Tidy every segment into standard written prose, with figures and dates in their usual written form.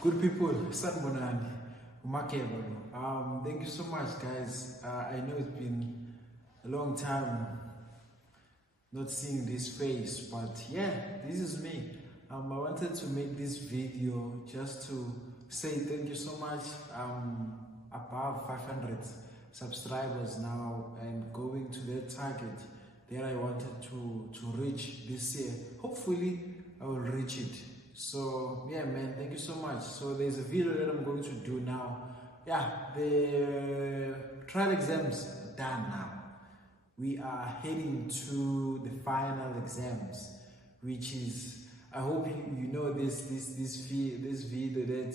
Good people, Sanbonani, Umakeba. Thank you so much, guys. I know it's been a long time not seeing this face, but yeah, this is me. I wanted to make this video just to say thank you so much. Above 500 subscribers now and going to that target that I wanted to reach this year. Hopefully, I will reach it. So yeah, man, thank you so much. So there's a video that I'm going to do now. Yeah, the trial exams are done now. We are heading to the final exams, which is, I hope you know this video that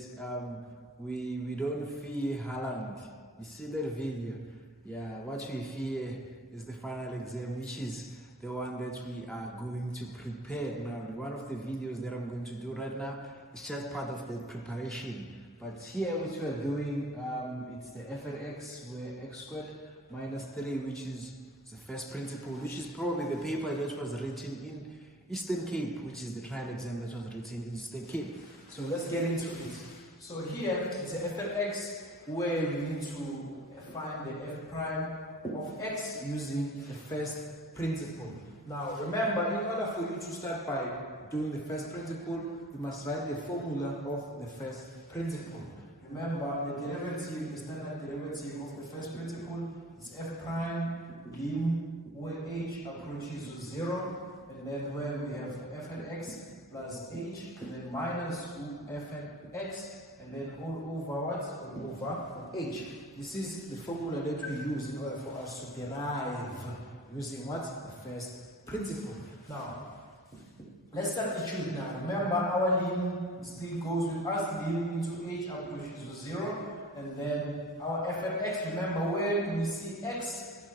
we don't fear Haaland. You see that video? Yeah, what we fear is the final exam, which is the one that we are going to prepare now. One of the videos that I'm going to do right now is just part of the preparation. But here, what we are doing, it's the f and x, where x squared minus 3, which is the first principle, which is probably the paper that was written in Eastern Cape, which is the trial exam that was written in Eastern Cape. So let's get into it. So here, it's the f and x, where we need to find the f prime of x using the first principle. Now remember, in order for you to start by doing the first principle, you must write the formula of the first principle. Remember, the derivative, the standard derivative of the first principle is f prime lim when h approaches to 0, and then where we have f and x plus h, and then minus f and x, and then all over what? All over h. This is the formula that we use in order for us to derive using what? The first principle. Now, let's substitute now. Remember, our lim still goes with us, lim into h approaches to 0, and then our f and x, remember, when we see x,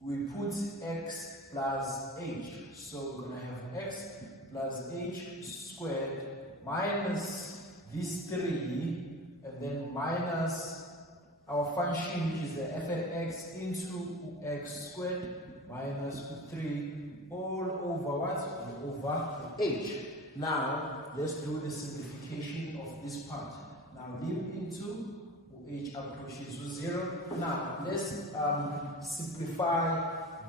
we put x plus h. So we're going to have x plus h squared minus this 3, and then minus our function, which is the f and x, into x squared minus 3 all over what? All over h. Now, let's do the simplification of this part. Now, lim into h approaches to 0. Now, let's simplify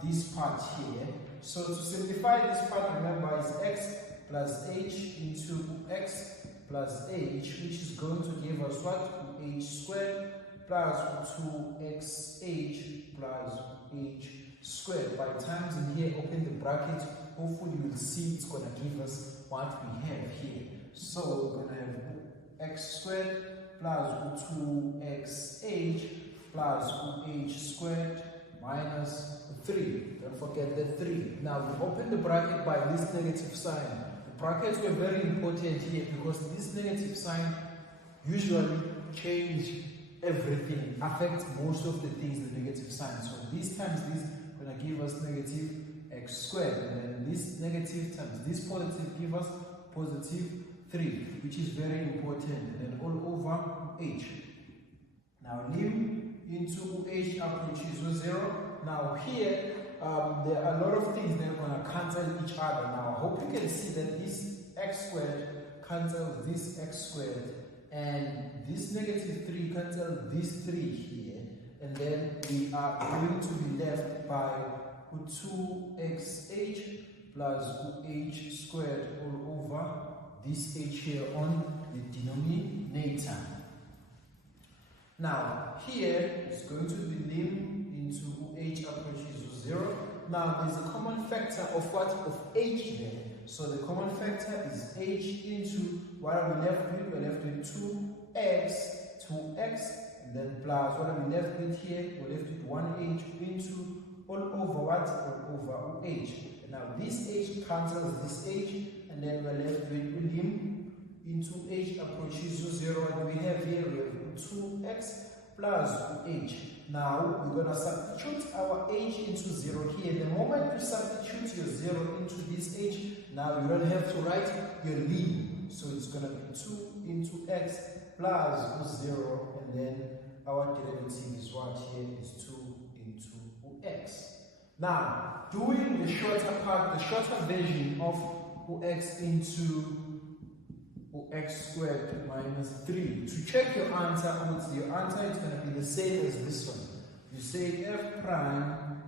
this part here. So, to simplify this part, remember, is x plus h into x plus h, which is going to give us what? H squared plus 2xh plus h squared. By times in here, open the bracket. Hopefully you will see it's going to give us what we have here. So we're going to have x squared plus 2xh plus h squared minus 3. Don't forget the 3. Now we open the bracket by this negative sign. The brackets were very important here because this negative sign usually change everything, affects most of the things, the negative sign. So this times this going to give us negative x squared, and then this negative times this positive give us positive 3, which is very important, and then all over h. Now lim into h approaches to 0. Now here there are a lot of things that are going to cancel each other. Now I hope you can see that this x squared cancels this x squared, and this negative 3 cancels this 3 here, and then we are going to be left by 2xh plus h squared all over this h here on the denominator. Now here it's going to be lim into h approaches to 0. Now there's a common factor of what? Of h there. So the common factor is h into, what are we left with? We're left with 2x, and then plus, what are we left with here? We're left with 1h into all over what? All over h. And now this h cancels this h, and then we're left with lim into h approaches to 0, and we have here, we have 2x plus h. Now we're going to substitute our h into 0 here. The moment you substitute your 0 into this h, now you don't have to write your lim. So it's going to be 2 into x plus 0, and then our derivative is what here is 2 into x. Now, doing the shorter part, the shorter version of x into x squared minus 3. To check your answer is going to be the same as this one. You say f prime.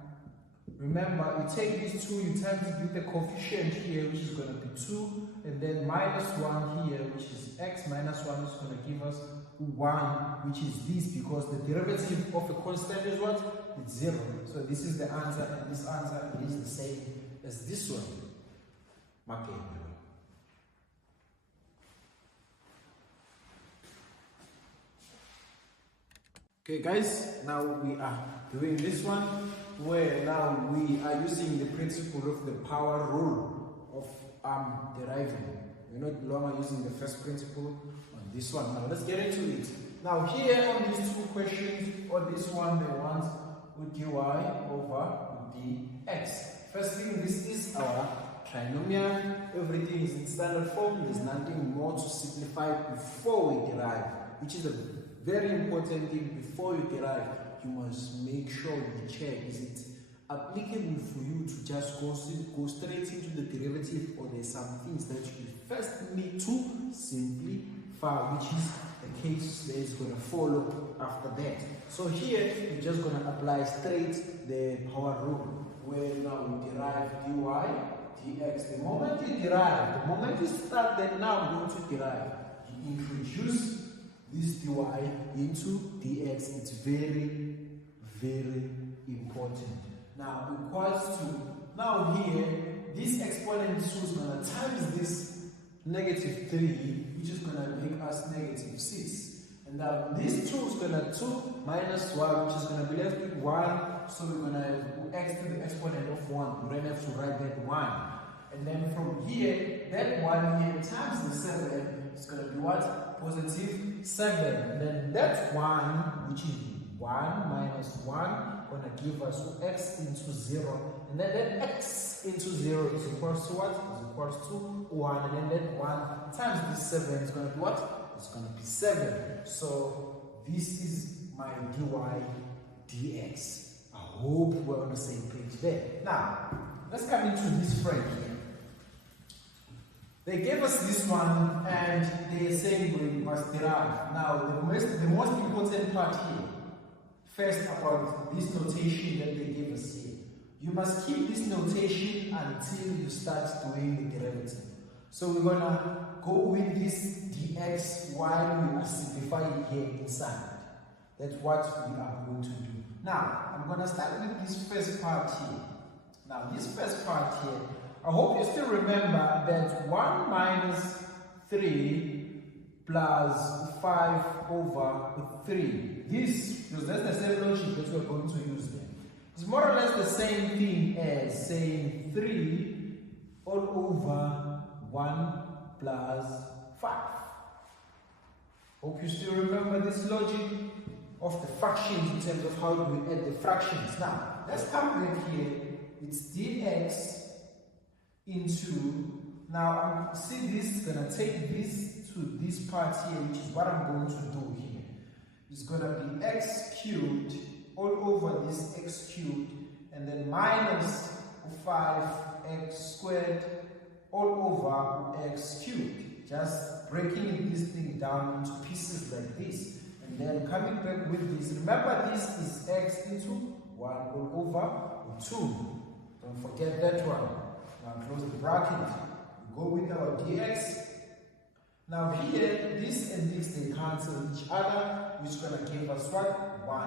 Remember, you take these two, you times it with the coefficient here, which is going to be 2, and then minus 1 here, which is x minus 1, is going to give us 1, which is this, because the derivative of a constant is what? It's 0. So this is the answer, and this answer is the same as this one. Okay. Okay guys, now we are doing this one where now we are using the principle of the power rule of deriving. We're not longer using the first principle on this one. Now let's get into it. Now here on these two questions, on this one they want dy over dx. First thing, this is our trinomial. Everything is in standard form. There's nothing more to simplify before we derive, which is a very important thing. Before you derive, you must make sure you check, is it applicable for you to just go straight into the derivative, or there's some things that you first need to simplify, which is the case that is going to follow after that. So here, you're just going to apply straight the power rule, where now we derive dy dx. The moment you derive, the moment you start, then now I'm going to derive. You introduce this dy into dx. It's very, very important. Now equals to, now here, this exponent 2 is going to times this negative 3, which is going to make us negative 6. And now this 2 is going to 2 minus 1, which is going to be left with 1. So we're going to have x to the exponent of 1. We don't have to write that 1. And then from here, that 1 here times the 7 is going to be what? Positive 7. And then that 1, which is 1 minus 1, going to give us x into 0. And then that x into 0 is equals to what? Is equals to 1. And then that 1 times this 7 is going to be what? It's going to be 7. So this is my dy dx. I hope we're on the same page there. Now, let's come into this friend here. They gave us this one and they're saying we must derive. Now, the most important part here, first about this notation that they gave us here. You must keep this notation until you start doing the derivative. So we're going to go with this dx while we are simplifying here inside. That's what we are going to do. Now, I'm going to start with this first part here. Now, this first part here, I hope you still remember that 1 minus 3 plus 5 over 3. This, because that's the same logic that we're going to use there. It's more or less the same thing as saying 3 all over 1 plus 5. Hope you still remember this logic of the fractions in terms of how we add the fractions. Now, let's come back here. It's dx into, now see this is going to take this to this part here, which is what I'm going to do here. It's going to be x cubed all over this x cubed, and then minus 5x squared all over x cubed. Just breaking this thing down into pieces like this, and then coming back with this. Remember, this is x into 1 all over 2. Don't forget that one. Now close the bracket. We go with our dx. Now here, this and this, they cancel each other, which is going to give us what? 1.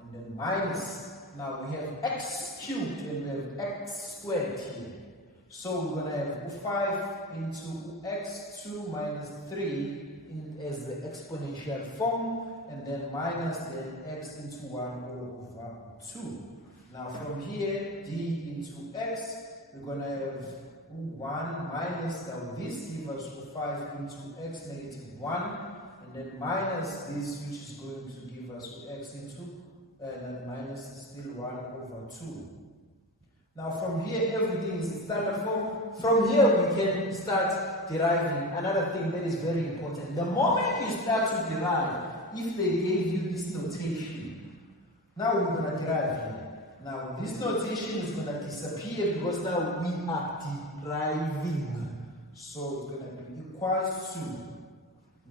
And then minus. Now we have x cubed and we have x squared here. So we're going to have 5 into x2 minus 3 as the exponential form, and then minus then x into 1 over 2. Now from here, d into x, we're going to have 1 minus, now this gives us 5 into x negative 1, and then minus this, which is going to give us x into, and then minus still 1 over 2. Now from here, everything is standard form. From here, we can start deriving. Another thing that is very important. The moment you start to derive, if they gave you this notation, now we're going to derive here. Now this notation is going to disappear because now we are deriving. So it's going to be equals to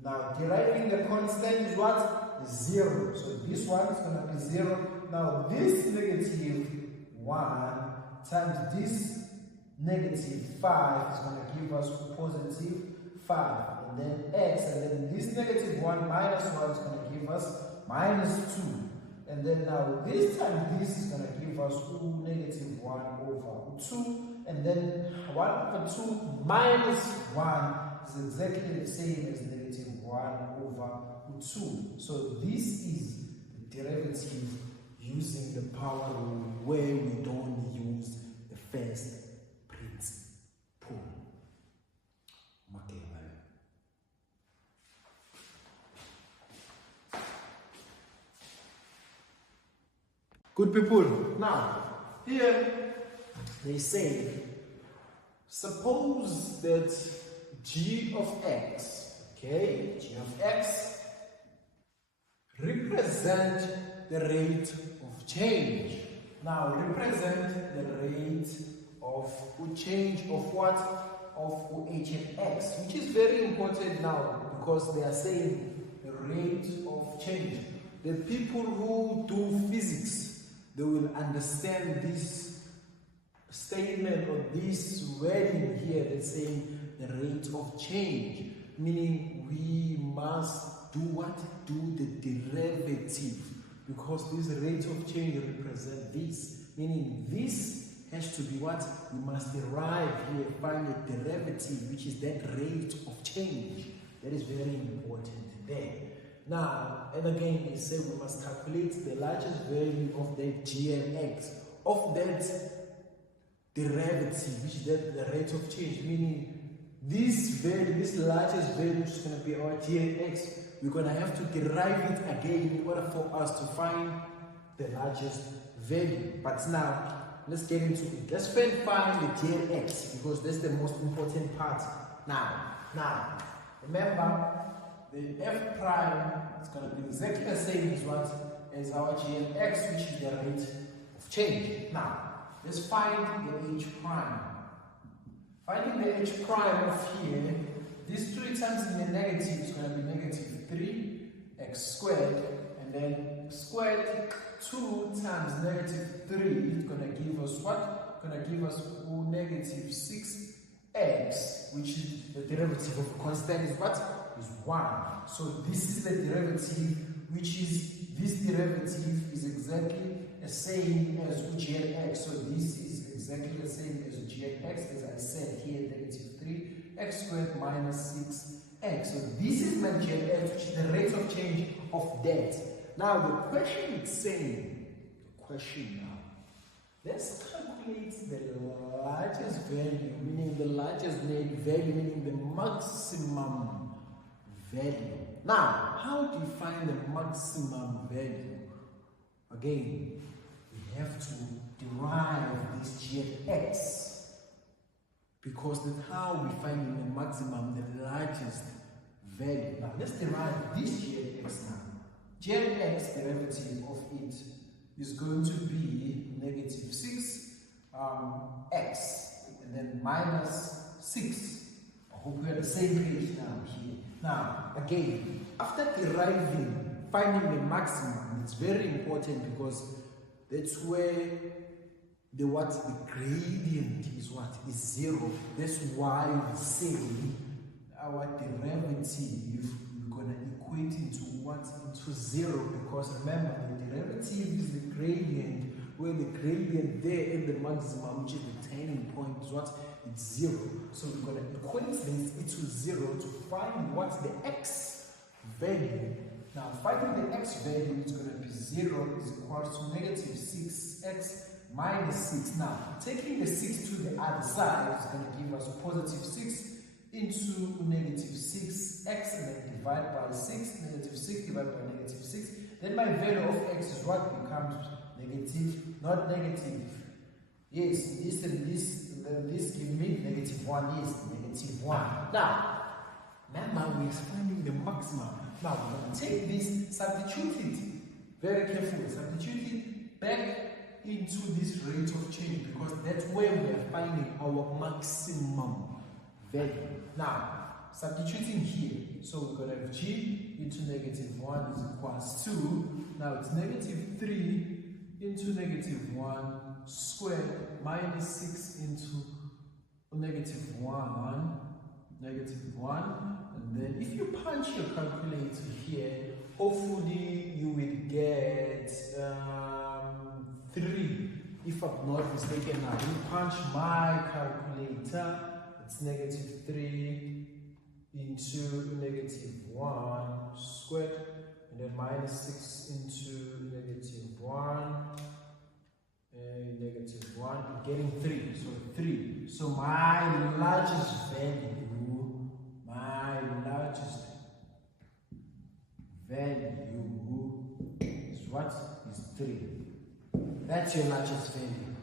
Now deriving the constant is what? 0. So this one is going to be 0. Now this negative 1 times this negative 5 is going to give us positive 5. And then x, and then this negative 1 minus 1 is going to give us minus 2. And then now this time this is going to give us negative 1 over 2. And then 1 over 2 minus 1 is exactly the same as negative 1 over 2. So this is the derivative using the power rule where we don't use the first principle. Good people. Now, here they say, suppose that g of x, okay, g of x represent the rate of change. Now, represent the rate of change of what? Of h and x, which is very important now because they are saying the rate of change. The people who do physics, they will understand this statement or this wording here that's saying the rate of change, meaning we must do what? Do the derivative, because this rate of change represents this, meaning this has to be what? We must derive here, find a derivative, which is that rate of change. That is very important there. Now, and again, they say we must calculate the largest value of that g and x, of that derivative, which is the rate of change, meaning this value, this largest value, is going to be our g and x. We're going to have to derive it again in order for us to find the largest value. But now, let's get into it. Let's find the g and x, because that's the most important part. Now, remember, the f prime is going to be exactly the same as what? As our g and x, which is the rate of change. Now, let's find the h prime. Finding the h prime of here, this 3 times in the negative is going to be negative 3x squared, and then squared 2 times negative 3 is going to give us what? Going to give us negative 6x, which is the derivative of a constant is what? Is 1. So this is the derivative, which is, this derivative is exactly the same as g and x. So this is exactly the same as g and x, as I said here, negative 3x squared minus 6x. So this is my g and x, which is the rate of change of that. Now the question is saying, let's calculate the largest value, meaning the largest value, meaning the maximum value. Now, how do you find the maximum value? Again, we have to derive this g and x, because that's how we find the maximum, the largest value. Now, let's derive this g and x now. G and x derivative of it is going to be negative 6 x, and then minus 6. I hope we are the same page now here. Now, again, after deriving, finding the maximum, it's very important because that's where the gradient is what? Is 0. That's why we say our derivative, we're going to equate into what? Into 0, because remember, the derivative is the gradient, where the gradient there at the maximum, which is the turning point, is what? It's 0. So we're going to equate this into 0 to find what's the x value. Now, finding the x value is going to be 0 is equal to negative 6x minus 6. Now, taking the 6 to the other side is going to give us positive 6 into negative 6x, and then divide by 6, negative 6 divided by negative 6. Then my value of x is what becomes negative, not negative. Yes, this and this give me negative 1 is negative 1. Now, remember we're finding the maximum. Now, we're going to take this, substitute it, very carefully, substitute it back into this rate of change, because that's where we are finding our maximum value. Now, substituting here. So we're going to have g into negative 1 is equals to, now it's negative 3 into negative 1 squared minus 6 into negative 1, and then if you punch your calculator here, hopefully you will get 3. If I'm not mistaken now, you punch my calculator, it's negative 3 into negative 1 squared, and then minus 6 into negative 1, and negative 1, I'm getting 3, so 3. So my largest value is what? Is 3. That's your largest value.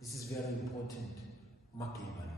This is very important. Mark it.